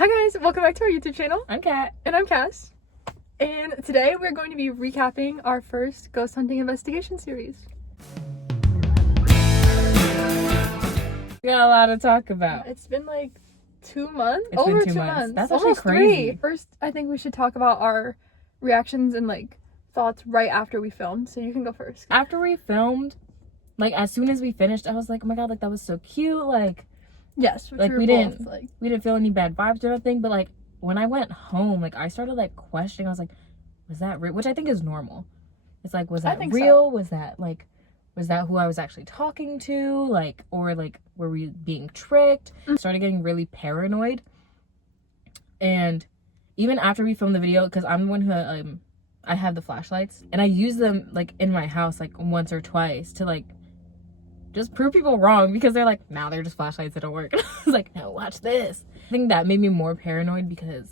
Hi guys, welcome back to our YouTube channel. I'm Kat. And I'm Cass. And today we're going to be recapping our first ghost hunting investigation series. We got a lot to talk about. It's been like 2 months? It's Over been 2 months. months. That's almost actually crazy. 3. First, I think we should talk about our reactions and like thoughts right after we filmed. So you can go first. After we filmed, like as soon as we finished, I was like, oh my god, like that was so cute. Like, yes, like we didn't feel any bad vibes or anything. But like when I went home, like I started like questioning. I was like, was that real? Which I think is normal. It's like, was that real? So. Was that who I was actually talking to? Like, or like, were we being tricked? I started getting really paranoid. And even after we filmed the video, because I'm the one who I have the flashlights and I use them like in my house like once or twice to like just prove people wrong, because they're like, nah, they're just flashlights that don't work. I was like, no, watch this. I think that made me more paranoid because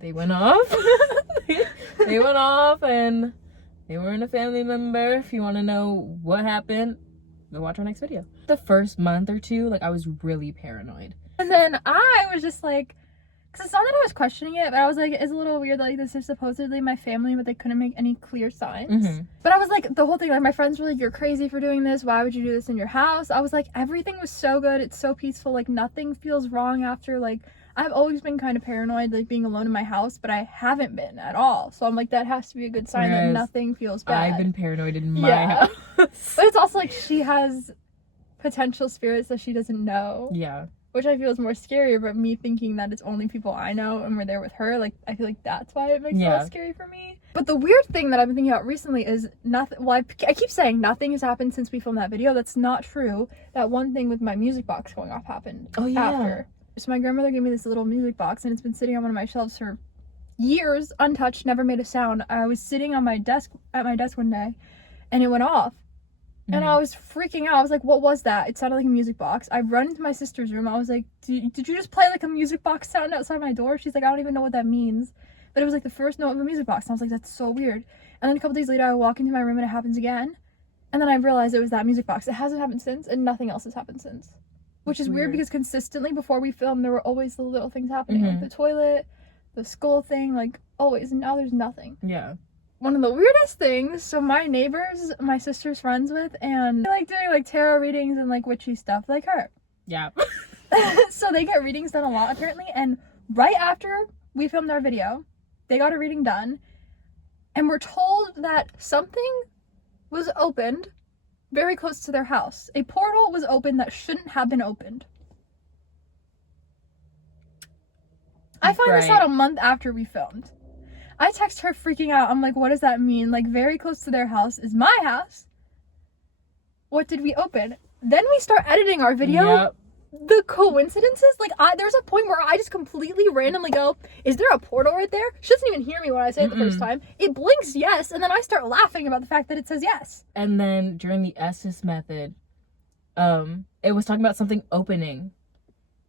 they went off. They went off and they weren't a family member. If you want to know what happened, go watch our next video. The first month or two, like I was really paranoid. And then I was just like, because it's not that I was questioning it, but I was like, it's a little weird that like this is supposedly my family, but they couldn't make any clear signs. Mm-hmm. But I was like, the whole thing, like my friends were like, you're crazy for doing this. Why would you do this in your house? I was like, everything was so good. It's so peaceful. Like nothing feels wrong after. Like I've always been kind of paranoid, like being alone in my house, but I haven't been at all. So I'm like, that has to be a good sign that nothing feels bad. I've been paranoid in my house. But it's also like she has potential spirits that she doesn't know. Yeah. Which I feel is more scarier, but me thinking that it's only people I know and we're there with her, like, I feel like that's why it makes it less scary for me. But the weird thing that I've been thinking about recently is nothing, well, I keep saying nothing has happened since we filmed that video. That's not true. That one thing with my music box going off happened after. So my grandmother gave me this little music box and it's been sitting on one of my shelves for years, untouched, never made a sound. I was sitting on my desk, at my desk one day, and it went off. And I was freaking out. I was like, what was that? It sounded like a music box. I run into my sister's room. I was like, did you just play like a music box sound outside my door? She's like, I don't even know what that means. But it was like the first note of a music box. And I was like, that's so weird. And then a couple days later, I walk into my room and it happens again. And then I realized it was that music box. It hasn't happened since, and nothing else has happened since. Which is weird because consistently before we filmed, there were always the little things happening. Like the toilet, the skull thing, like always. And now there's nothing. Yeah. One of the weirdest things, so my neighbors, my sister's friends with, and they like doing like tarot readings and like witchy stuff like her. Yeah. So they get readings done a lot apparently, and right after we filmed our video, they got a reading done, and we're told that something was opened very close to their house. A portal was opened that shouldn't have been opened. I find this out a month after we filmed. I text her freaking out. I'm like, what does that mean? Like, very close to their house is my house. What did we open? Then we start editing our video. Yep. The coincidences, like, there's a point where I just completely randomly go, is there a portal right there? She doesn't even hear me when I say it the first time. It blinks yes, and then I start laughing about the fact that it says yes. And then during the Estes method, it was talking about something opening.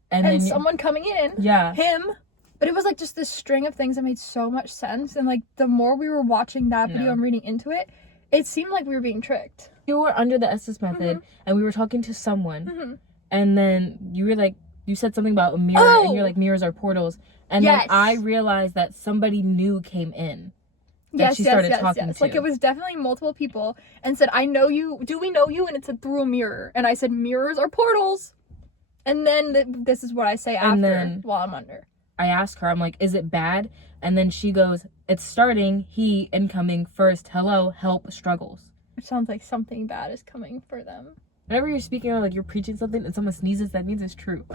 And then someone coming in. Yeah. Him. But it was like just this string of things that made so much sense. And like the more we were watching that video and reading into it, it seemed like we were being tricked. You were under the Estes method and we were talking to someone. And then you were like, you said something about a mirror and you're like, mirrors are portals. And then I realized that somebody new came in. Yes. Like it was definitely multiple people and said, I know you. Do we know you? And it said through a mirror. And I said, mirrors are portals. And then this is what I say while I'm under. I asked her, I'm like, is it bad? And then she goes, it's starting, he incoming first, hello, help, struggles. Which sounds like something bad is coming for them. Whenever you're speaking or like you're preaching something and someone sneezes, that means it's true.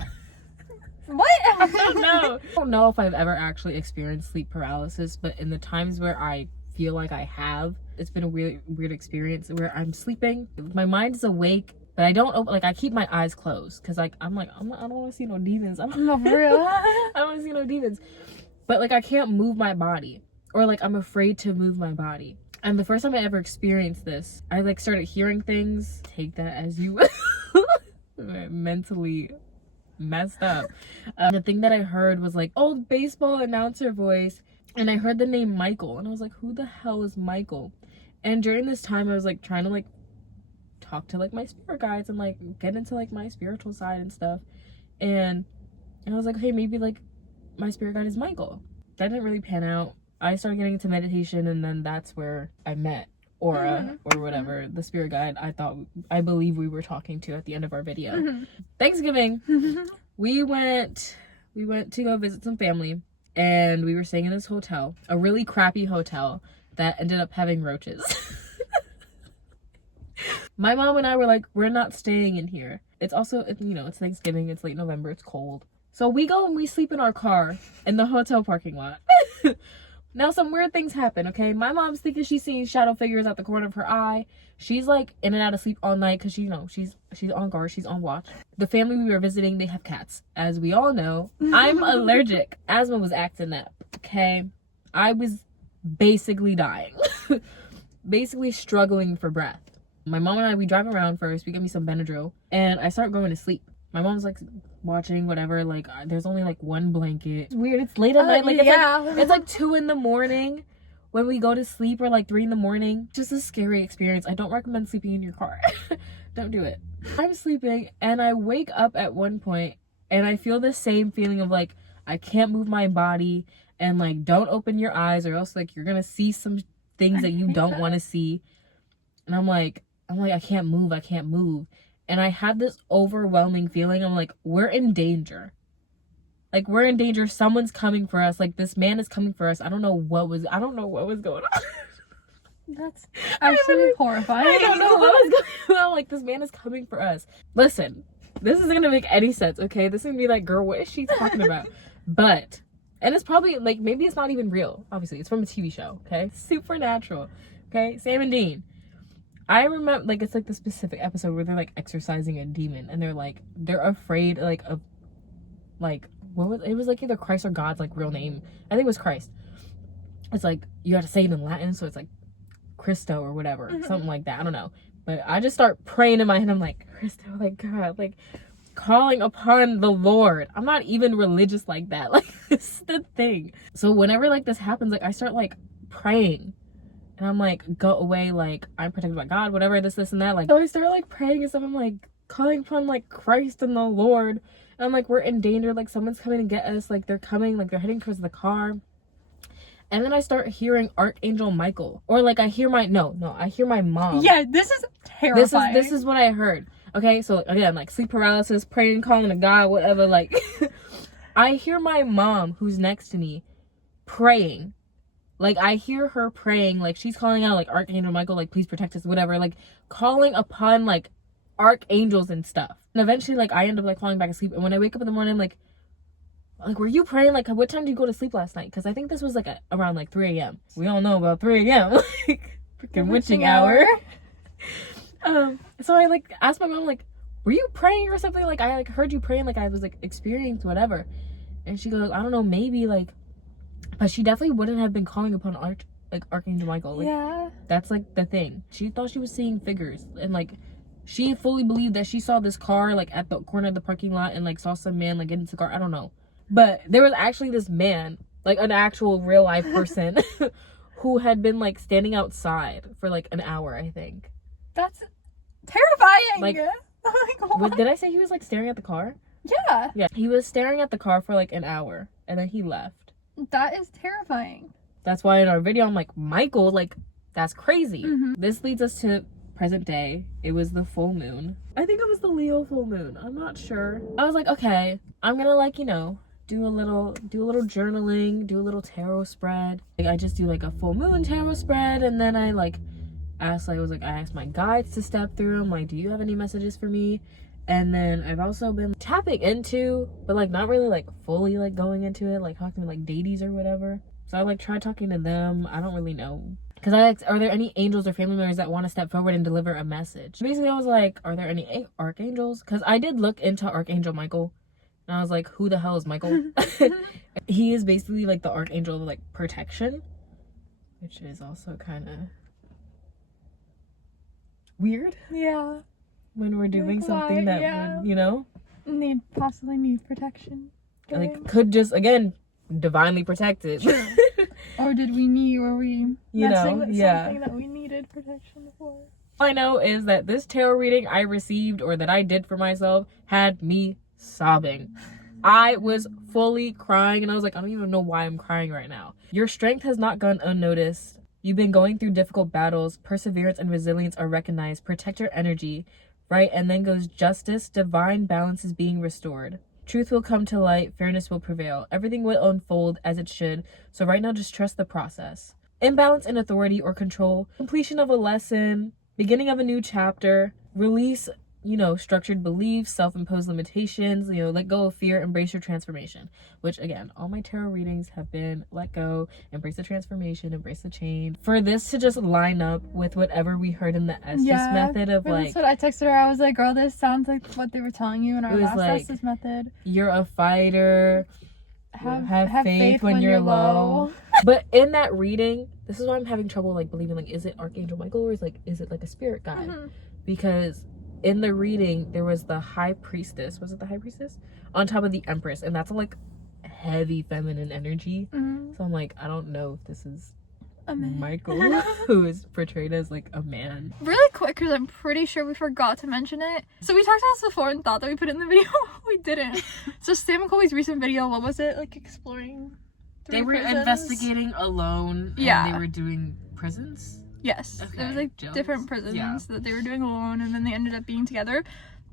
What? I don't know. I don't know if I've ever actually experienced sleep paralysis, but in the times where I feel like I have, it's been a really weird experience where I'm sleeping, my mind is awake, but I don't open, like I keep my eyes closed because like I don't want to see no demons. No, for real. I don't want to see no demons. But like I can't move my body, or like I'm afraid to move my body. And the first time I ever experienced this, I like started hearing things. Take that as you will. Mentally messed up. The thing that I heard was like old baseball announcer voice, and I heard the name Michael, and I was like, who the hell is Michael? And during this time I was like trying to like talk to like my spirit guides and like get into like my spiritual side and stuff, and And I was like, hey, maybe like my spirit guide is Michael. That didn't really pan out. I started getting into meditation, and then that's where I met Aura or whatever, the spirit guide I believe we were talking to at the end of our video. Thanksgiving, we went to go visit some family, and we were staying in this hotel, a really crappy hotel that ended up having roaches. My mom and I were like, we're not staying in here. It's also, you know, it's Thanksgiving, it's late November, it's cold. So we go and we sleep in our car in the hotel parking lot. Now some weird things happen, okay? My mom's thinking she's seeing shadow figures at the corner of her eye. She's like in and out of sleep all night because you know she's on guard, she's on watch. The family we were visiting, they have cats. As we all know, I'm allergic. Asthma was acting up, okay? I was basically dying. Basically struggling for breath. My mom and I, we drive around first, we get me some Benadryl, and I start going to sleep. My mom's like watching whatever, like there's only like one blanket. It's weird, it's late at night, like it's like 2 a.m. when we go to sleep, or like 3 a.m. Just a scary experience. I don't recommend sleeping in your car. Don't do it. I'm sleeping and I wake up at one point and I feel the same feeling of like I can't move my body, and like don't open your eyes or else like you're gonna see some things that you don't want to see. And I'm like I can't move. And I had this overwhelming feeling. I'm like, we're in danger. Like, we're in danger. Someone's coming for us. Like, this man is coming for us. I don't know what was going on. That's actually horrifying. I don't know what was going on. Like, this man is coming for us. Listen, this isn't gonna make any sense, okay? This is gonna be like, girl, what is she talking about? But, and it's probably, like, maybe it's not even real. Obviously, it's from a TV show, okay? Supernatural, okay? Sam and Dean. I remember, like, it's like the specific episode where they're like exorcising a demon, and they're afraid like of like it was like either Christ or God's like real name. I think it was Christ. It's like you have to say it in Latin, so it's like Christo or whatever, something like that. I don't know, but I just start praying in my head. I'm like, Christo, like God, like calling upon the Lord. I'm not even religious like that. Like, this is the thing. So whenever like this happens, like I start like praying. And I'm like, go away, like, I'm protected by God, whatever, this, and that. Like, so I start, like, praying and stuff. I'm, like, calling upon, like, Christ and the Lord. And I'm, like, we're in danger. Like, someone's coming to get us. Like, they're coming. Like, they're heading towards the car. And then I start hearing Archangel Michael. Or, like, I hear my mom. Yeah, this is terrifying. This is what I heard. Okay, so, again, like, sleep paralysis, praying, calling to God, whatever. Like, I hear my mom, who's next to me, praying. Like, I hear her praying, like, she's calling out, like, Archangel Michael, like, please protect us, whatever, like, calling upon, like, archangels and stuff. And eventually, like, I end up, like, falling back asleep, and when I wake up in the morning, I'm like, were you praying? Like, what time did you go to sleep last night? Because I think this was, like, around, like, 3 a.m. We all know about 3 a.m. Like, freaking witching hour. So I, like, asked my mom, like, were you praying or something? Like, I, like, heard you praying, like, I was, like, experiencing whatever. And she goes, I don't know, maybe, like, but she definitely wouldn't have been calling upon Archangel Michael. Like, yeah. That's like the thing. She thought she was seeing figures, and like she fully believed that she saw this car like at the corner of the parking lot and like saw some man like get into the car. I don't know. But there was actually this man, like an actual real life person who had been like standing outside for like an hour, I think. That's terrifying. Like, did I say he was like staring at the car? Yeah. Yeah. He was staring at the car for like an hour and then he left. That is terrifying. That's why in our video, I'm like, Michael, like, that's crazy. This leads us to present day. It was the full moon. I think it was the Leo full moon. I'm not sure. I was like, okay, I'm gonna like, you know, do a little journaling, do a little tarot spread. Like, I just do like a full moon tarot spread, and then I like asked, like, I asked my guides to step through. I'm like, do you have any messages for me? And then I've also been tapping into, but like not really like fully like going into it, like talking to like deities or whatever. So I like tried talking to them. I don't really know. Because I asked, are there any angels or family members that want to step forward and deliver a message? Basically, I was like, are there any archangels? Because I did look into Archangel Michael. And I was like, who the hell is Michael? He is basically like the archangel of like protection. Which is also kind of weird. Yeah. When we're doing something that would, you know, possibly need protection. Like, could just again divinely protected. Sure. Or were we messing with something that we needed protection for? All I know is that this tarot reading I received, or that I did for myself, had me sobbing. I was fully crying, and I was like, I don't even know why I'm crying right now. Your strength has not gone unnoticed. You've been going through difficult battles. Perseverance and resilience are recognized. Protect your energy, right? And then goes justice. Divine balance is being restored. Truth will come to light. Fairness will prevail. Everything will unfold as it should. So right now, just trust the process. Imbalance in authority or control. Completion of a lesson. Beginning of a new chapter. Release, structured beliefs, self-imposed limitations, let go of fear, embrace your transformation. Which, again, all my tarot readings have been let go, embrace the transformation, embrace the change. For this to just line up with whatever we heard in the Estes method of that's what I texted her. I was like, girl, this sounds like what they were telling you in our last Estes method. You're a fighter. Have faith when you're low. But in that reading, this is why I'm having trouble believing is it Archangel Michael or is it a spirit guide? Mm-hmm. Because in the reading, there was the high priestess. Was it the high priestess? On top of the empress. And that's a heavy feminine energy. Mm-hmm. So I'm I don't know if this is Michael, who is portrayed as a man. Really quick, because I'm pretty sure we forgot to mention it. So we talked about this before and thought that we put it in the video. We didn't. So Sam and Colby's recent video, what was it? Exploring They were prisons? Investigating alone. And they were doing prisons? Yes. Okay. It was different prisons that they were doing alone, and then they ended up being together.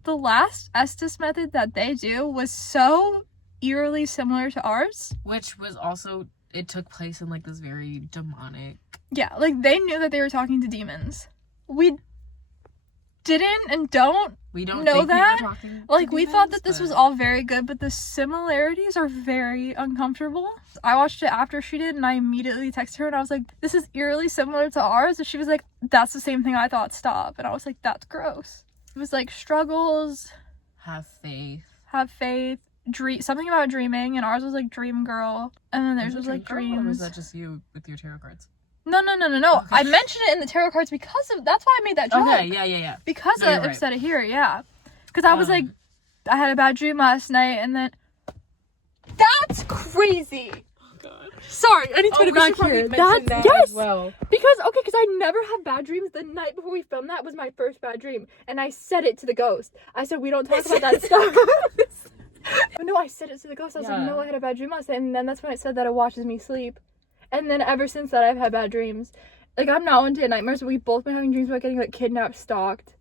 The last Estes method that they do was so eerily similar to ours. Which was also, it took place in this very demonic. Yeah, they knew that they were talking to demons. We didn't and don't know that. We thought that this was all very good, but the similarities are very uncomfortable. I watched it after she did, and I immediately texted her, and I was like, this is eerily similar to ours. And she was like, that's the same thing I thought, stop. And I was like, that's gross. It was struggles. Have faith. Something about dreaming, and ours was dream girl. And then theirs was dreams. Or was that just you with your tarot cards? No. Okay. I mentioned it in the tarot cards because of, that's why I made that joke. Okay, yeah. Because I've said it here, yeah. Because I was I had a bad dream last night, and then, that's crazy. Oh, God. Sorry, I need to put it back here. That's, yes! As well. Because I never have bad dreams. The night before we filmed that was my first bad dream. And I said it to the ghost. I said, we don't talk about that stuff. No, I said it to the ghost. I was no, I had a bad dream last night. And then that's when it said that it watches me sleep. And then ever since that, I've had bad dreams. I'm not one to nightmares, but we've both been having dreams about getting kidnapped, stalked.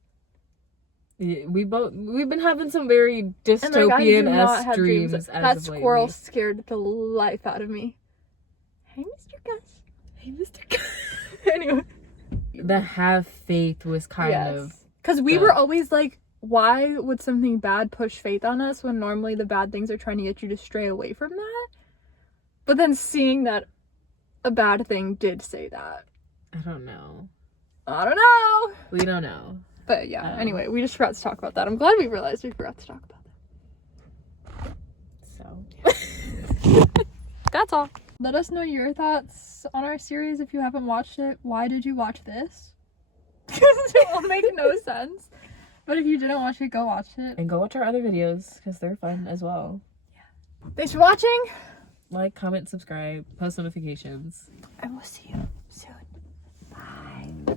Yeah, we've been having some very dystopian-esque dreams. That squirrel scared the life out of me. Hey, Mr. Gus. Anyway. The have faith was kind of... Because we were always why would something bad push faith on us when normally the bad things are trying to get you to stray away from that? But then seeing that a bad thing did say that. I don't know. We don't know. But yeah, anyway, we just forgot to talk about that. I'm glad we realized we forgot to talk about that. So. That's all. Let us know your thoughts on our series if you haven't watched it. Why did you watch this? Because it will make no sense. But if you didn't watch it, go watch it. And go watch our other videos, because they're fun as well. Yeah. Thanks for watching. Like, comment, subscribe, post notifications. And we'll see you soon. Bye.